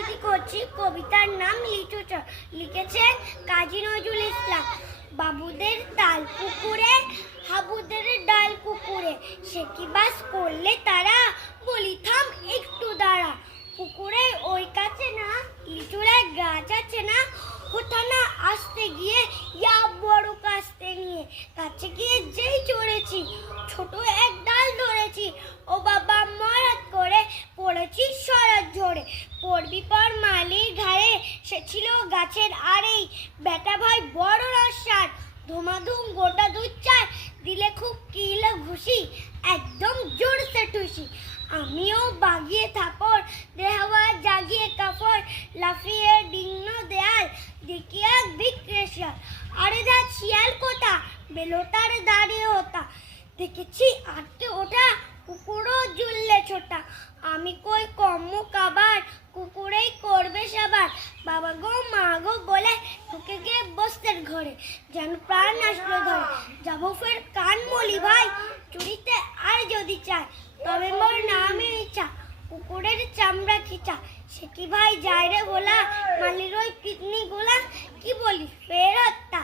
আবৃত্তি করছি কবিতার নাম লিটুচর। লিখেছেন কাজী নজরুল ইসলাম। বাবুদের তাল পুকুরে, হাবুদের ডাল কুকুরে, সে কি বাস করলে তারা, বলি থাম একটু দাঁড়া। পুকুরের ওই কাছে না লিচুড়ায় গাছ আছে না, কোথা না আসতে গিয়ে ইয়া বড় কাস্তে নিয়ে কাছে গিয়ে যেই চড়েছি, ছোট এক ডাল ধরেছি, ও বাবা মরাত করে পড়েছি সরাত ঝরে। পড়বি পর মালির ঘাড়ে, সে ছিল গাছের আড়েই, বেটা ভাই বড় রসার, ধুমাধুম গোটা দুধ চার, দিলে খুব কিল ঘুষি, একদম জোরসে ঠুসি। আমিও বাগিয়ে থাপড়, দেহাওয়া জাগিয়ে কাপড়, লাফিয়ে ডিঙ্গন দেয়াল, দেখিয়া বিক্রেশিয়াল। আরে দা শিয়াল কোথা, বেলোটার দাঁড়িয়ে হতা, দেখেছি আটকে ওঠা, কুকুরও জুললে ছোটা। আমি কই কম্ম কাবার, কুকুরেই করবে সাবার। বাবা গো মা গো বলে ঢুকে গিয়ে বস্তের ঘরে, যেন প্রাণ আসলো ধরে। যাবো ফের কান মলি ভাই, চুরিতে আর যদি চায়, তবে মোর নামে ইচ্ছা, কুকুরের চামড়া খিচা। সে কি ভাই যায় রে বলা, মালির ওই পিকনিক গোলা, কি বলি ফের হত্যা।